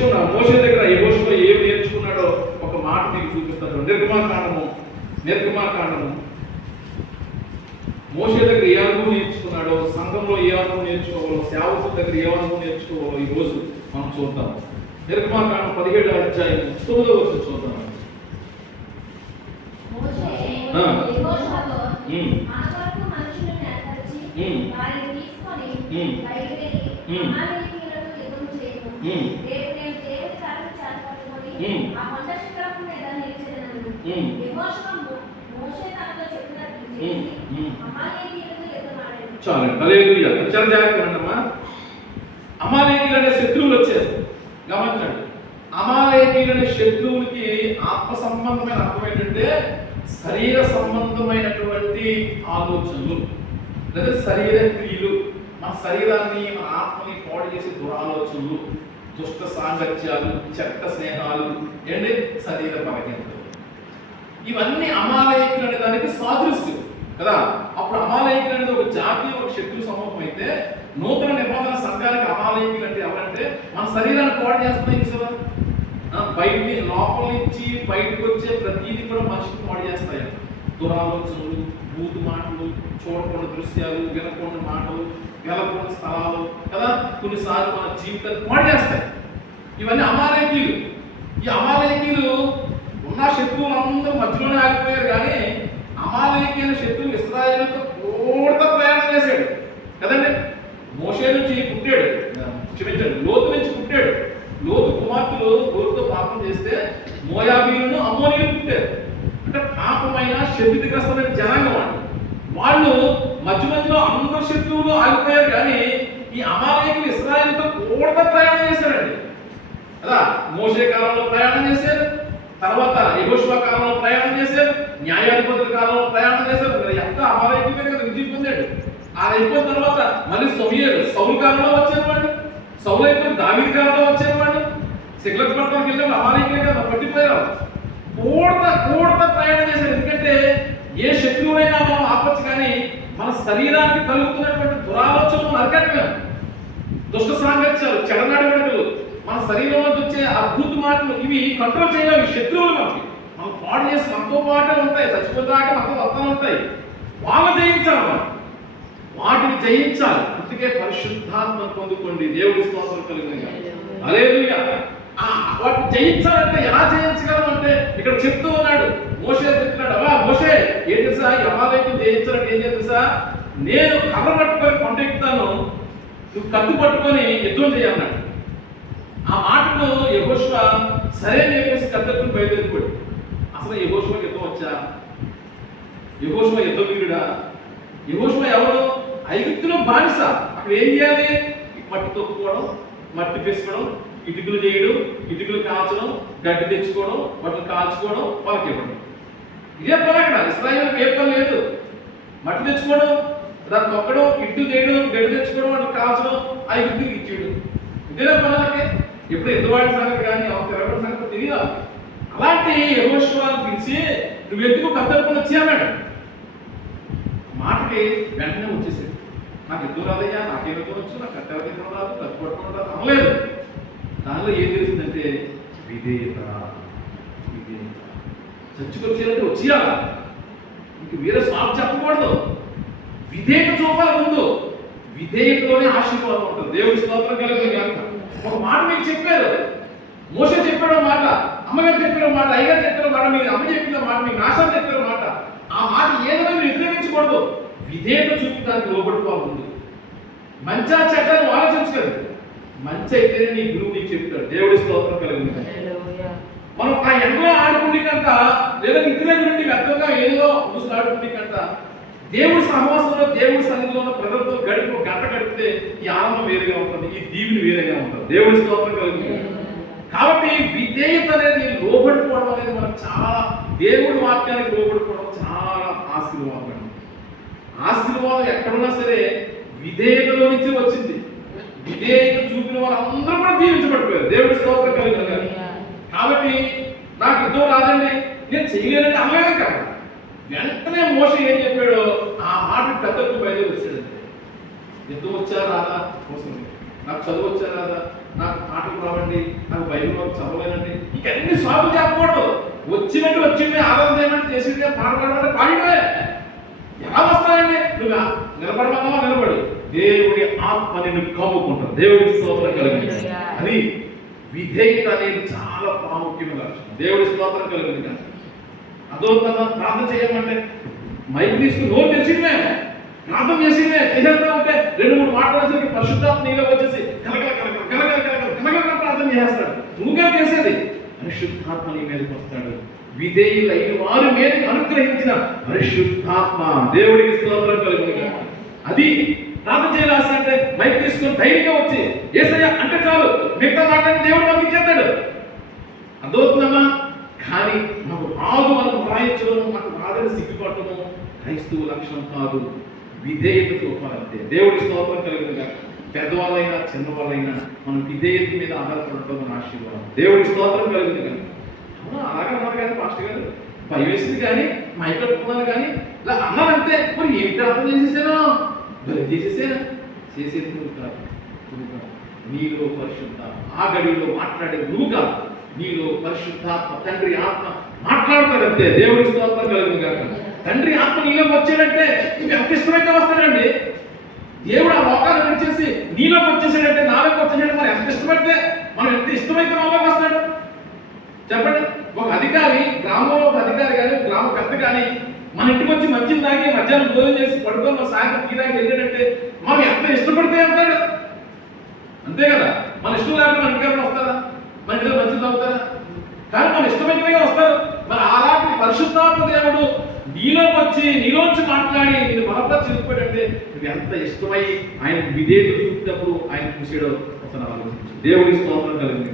మోషే దగ్గర యెహోషువ ఏం నేర్చుకున్నాడో ఒక మాట మీకు చూపిస్తాను. నిర్గమాకాండము నిర్గమాకాండము మోషే దగ్గర ఏ అనుభవం నేర్చుకున్నాడో సంఘంలో ఏ అనుభవం నేర్చుకోవాలో సేవకుల దగ్గర ఏ అనుభవం నేర్చుకోవాలో ఈ రోజు మనం చూద్దాం. నిర్గమాకాండం పదిహేడు అధ్యాయం తొమ్మిదో వచ్చి చూద్దాం. ఆ. యుద్ధమాడెను. చాలు అమాలేకీలు అనే శత్రువులు వచ్చారు గమనించండి. అమాలేకీలు అనే శత్రువులకి ఆత్మ సంబంధమైన అర్థం ఏంటంటే శరీర సంబంధమైనటువంటి ఆలోచనలు లేదా శరీర క్రియలు మన శరీరాన్ని మన ఆత్మని పాడు చేసే దురాలోచనలు దుష్ట సాంగత్యాలు చెట్ట స్నేహాలు ఏంటి? శరీర బలహీనతలు ఇవన్నీ అమాలయకులు అనే దానికి సాదృశ్యం. కదా? అప్పుడు అమాలయకులు అనేది ఒక జాతీయ ఒక శత్రు సమూహం అయితే నూతన నిబంధన సంఘానికి అమాలయకులు అంటే ఎవరంటే మన శరీరాన్ని పాడు చేస్తున్నాయి కదా బయటిని లోపల నుంచి బయటకు వచ్చే ప్రతిదీ కూడా మనిషిని పాడు చేస్తాయి. దురాలోచనలు బూతు మాటలు చూడకుండా దృశ్యాలు వినకుండా మాటలు వెళ్ళకుండా స్థలాలు కదా? కొన్నిసార్లు మన జీవితాన్ని పాడు చేస్తాయి. ఇవన్నీ అమాలయకులు. ఈ అమాలయకీయులు మధ్యలోనే ఆగిపోయారు కానీ అమాలయకీయుల శత్రువు ఇస్రాయలతో పూర్త ప్రయాణం చేశాడు. కదండి? మోషే నుంచి పుట్టాడు. క్షమించాడు లోతు నుంచి పుట్టాడు. లోతు కుమార్తెలు లోతుతో పాపం చేస్తే మోయాబీలను అమోనీయులు పుట్టారు. అంటే పాపమైన శబ్దిగ్రస్తమైన జనాంగం వాళ్ళు. వాళ్ళు మధ్య మధ్యలో అందరు శత్రువులు ఆగిపోయారు కానీ ఈ అమాలయకులు ఇస్రాయేల్తో కూడా ప్రయాణం చేశారండి. కదా? మోసే కాలంలో ప్రయాణం చేశారు. తర్వాత యహోషువ కాలంలో ప్రయాణం చేశారు న్యాయాధిపతుల కాలంలో ప్రయాణం చేశారు. మరి ఎంత అమాలయకుల కదా విజయం పొందాడు. ఆ అయిపోయిన తర్వాత మళ్ళీ సౌయ్యాడు సౌలు కాలంలో వచ్చారు వాళ్ళు. సౌలు అయిపోయిన దావీది కాలంలో వచ్చారు వాళ్ళు. సిగ్లక్ పట్టణానికి వెళ్ళి అమాలయకులే కదా పట్టిపోయారు కూడత కూడత ప్రయాణం చేశారు. ఎందుకంటే ఏ శత్రువులైనా మనం ఆపచ్చు కానీ మన శరీరానికి కలుగుతున్నటువంటి దురాలోచనలు నరకట్లేదు దుష్ట సాంగత్యాలు చెడనడవడలు మన శరీరంలోకి వచ్చే అద్భుత మాటలు ఇవి కంట్రోల్ చేయలేవు శత్రువులు మనకి. మనం పాడు చేసి మనతో పాటే ఉంటాయి చచ్చిపోతాక మనతో వస్తూ ఉంటాయి. వాళ్ళు జయించాలి మనం. వాటిని జయించాలి. అందుకే పరిశుద్ధాత్మ పొందుకోండి. దేవుడి స్తోత్రం కలిగిన అలేలుయ్య వాటిని జయించాలంటే ఎలా జయించగలం అంటే ఇక్కడ చెప్తూ ఉన్నాడు. మోసే చెప్తున్నాడు అవా మోసే ఏం తెలుసా? ఈ జయించాలంటే ఏం తెలుసా? నేను కర్ర పట్టుకొని కొండ ఎక్కుతాను. నువ్వు కత్తి పట్టుకొని యుద్ధం చేయన్నాడు ఆ మాటను యహోష్వ సరే అని చెప్పేసి కత్తెట్టుకుని బయలుదేరిపోయాడు. అసలు యహోష్వ యుద్ధం వచ్చా? యహోష్వ యుద్ధ వీరుడా? యహోష్వ ఎవరు? ఐగుప్తులో బానిస. అక్కడ ఏం చేయాలి? మట్టి తొక్కుకోవడం మట్టి పెసుకోవడం ఇటుకలు చేయడం ఇటుకలు కాల్చడం గడ్డి తెచ్చుకోవడం వాటిని కాల్చుకోవడం వాళ్ళకి ఇవ్వడం. ఇదే పని అక్కడ ఇస్రాయిల్ ఏ పని లేదు? మట్టి తెచ్చుకోవడం దాన్ని తొక్కడం ఇడ్డు చేయడం గడ్డి తెచ్చుకోవడం వాటిని కాల్చడం ఆ ఇడ్డుకి ఇచ్చేయడం. ఇదే పనులకి? ఎప్పుడు ఎదువాడి సంగతి కానీ తిరగడం సంగతి తెలియదు. అలాంటి యహోశ్వాన్ని పిలిచి నువ్వు ఎందుకు కత్తెడుకుని వచ్చి? మాటకి వెంటనే వచ్చేసాడు. నాకు ఎద్దు రాదయ్యా? నాకేం ఎద్దు వచ్చు నాకు కట్టెల దగ్గర రాదు తప్పు పట్టుకుని రాదు అనలేదు. దానిలో ఏం తెలిసిందంటే విధేయత విధేయత. చచ్చుకొచ్చేదంటే వచ్చేయాలా? ఇంక వేరే స్వామి చెప్పకూడదు. విధేయత చూపాలి ముందు విధేయతలోనే ఆశీర్వాదం ఉంటుంది. దేవుడి స్తోత్రం కలిగింది కనుక ఒక మాట మీకు చెప్పారు. మోస చెప్పాడు మాట అమ్మగారు చెప్పిన మాట అయ్యగారు చెప్పిన మాట మీ అమ్మ చెప్పిన మాట మీ నాశనం చెప్పిన మాట ఆ మాట ఏదైనా మీరు వ్యతిరేకించకూడదు విధేయత చూపించడానికి ముందు మంచా చెడ్డను ఆలోచించగలరు మంచి అయితే నీ గురువు నీకు చెప్తాడు. దేవుడి స్తోత్రం కలిగింది మనం ఆ ఎండలో ఆడుకుంటే లేదా ఇంటి దగ్గర నుండి వ్యర్థంగా ఏదో ముసులు ఆడుకుంటే దేవుడి సహవాసంలో దేవుడి సన్నిధిలో ఉన్న ప్రజలతో గడిపి ఒక గంట గడిపితే ఈ ఆనందం వేరుగా ఉంటుంది ఈ దీవిని వేరుగా ఉంటుంది. దేవుడి స్తోత్రం కలుగుతుంది. కాబట్టి విధేయత అనేది లోబడిపోవడం అనేది మనకు చాలా దేవుడి వాక్యానికి లోబడిపోవడం చాలా ఆశీర్వాదం. ఆశీర్వాదం ఎక్కడున్నా సరే విధేయతలో నుంచి వచ్చింది. విధేయత చూపిన వాళ్ళందరూ కూడా దీవించబడిపోయారు. దేవుడి స్తోత్రం కలిగిన కాబట్టి నాకు యుద్ధం రాదండి నేను చేయలేనంటే అనలేదు కదా. వెంటనే మోస ఏం చెప్పాడో? ఆ మాట పెద్దకు బయలుదేరి వచ్చాడండి యుద్ధం వచ్చా రాదా కోసం నాకు చదువు వచ్చా రాదా నాకు పాటలు రావండి. నాకు బైబిల్ చదవలేనండి. ఇకన్నీ స్వామి చెప్పకూడదు. వచ్చినట్టు వచ్చింది ఆరాధన చేయమంటే చేసింది పాట పాడమంటే పాడితే ఎలా వస్తాయండి నువ్వు నిలబడమన్నావా నిలబడు. దేవుడి ఆత్మ నిన్ను కమ్ముకుంటాడు దేవుడికి స్తోత్రం కలిగింది అది విధేయత అనేది చాలా ప్రాముఖ్యమైన లక్షణం. దేవుడి స్తోత్రం కలిగింది అదోత్తమ ప్రార్థన చేయమంటే మైక్ తీసుకుని నోరు తెరిచిందే. ప్రార్థన చేసిందే చేసేస్తా ఉంటే రెండు మూడు మాట్లాడేసరికి పరిశుద్ధాత్మ నీలో వచ్చేసి కలగల కలగల కలగల కలగల కలగల ప్రార్థన చేస్తాడు నువ్వుగా చేసేది. పరిశుద్ధాత్మ నీ మీదకి వస్తాడు. విధేయులైన వారి మీద అనుగ్రహించిన పరిశుద్ధాత్మ దేవుడికి స్తోత్రం కలుగుతుంది అది ప్రార్థన చేయాల్సి అంటే మైక్ తీసుకుని ధైర్యంగా వచ్చి ఏసయ్య అంటే చాలు. మిగతా మాటని దేవుడు పంపించేస్తాడు అర్థమవుతుందమ్మా కానీ మాకు రాదు మనకు రాయించడం మాకు రాదని క్రైస్తవ లక్ష్యం కాదు విధేయత చూపాలంటే దేవుడి స్తోత్రం కలిగిన పెద్దవాళ్ళైనా చిన్నవాళ్ళైనా మనం విధేయత మీద ఆధారపడటం మన ఆశీర్వాదం. దేవుడి స్తోత్రం కలిగింది కానీ అవునా? అలాగే అన్నారు కానీ మాస్టర్ గారు. భయం వేసింది కానీ మైక్ పెట్టుకున్నాను కానీ ఇలా అన్నారంటే మరి ఏంటి అర్థం చేసేసాను మరి చేసేసాను చేసేది నువ్వు కాదు నువ్వు కాదు. నీలో పరిశుద్ధ ఆ గడిలో మాట్లాడే నువ్వు కాదు. నీలో పరిశుద్ధాత్మ తండ్రి ఆత్మ మాట్లాడతాడంతే దేవుడి స్తోత్రం కలిగింది కాక తండ్రి ఆత్మ నీలోకి వచ్చాడంటే నువ్వు ఎంత ఇష్టమైతే వస్తాడండి దేవుడు ఆ లోకాలు విడిచేసి నీలోకి వచ్చేసాడంటే నాలోకి వచ్చేసాడు మనం ఎంత ఇష్టపడితే మనం ఎంత ఇష్టమైతే మనలోకి వస్తాడు చెప్పండి. ఒక అధికారి గ్రామంలో ఒక అధికారి కానీ గ్రామ పెద్ద కానీ మన ఇంటికి వచ్చి మద్యం తాగి మధ్యాహ్నం భోజనం చేసి పడుకొని సాయంత్రం టీ తాగి వెళ్ళాడంటే మనం ఎంత ఇష్టపడితే వెళ్తాడు అంతే కదా. మన ఇష్టం లేకుండా మన ఇంటికి వస్తారా? మన ఇంట్లో మంచిది తాగుతారా? కానీ మన ఇష్టమైన పరిశుద్ధాత్మ దేవుడు నీలోకి వచ్చి నీలోంచి మాట్లాడి నేను బలపరిచి చెప్పాడంటే ఇది ఎంత ఇష్టమై ఆయన విధేయుడు చూపినప్పుడు ఆయన చూసాడో అసలు ఆలోచించు. దేవుడి స్తోత్రం కలిగింది.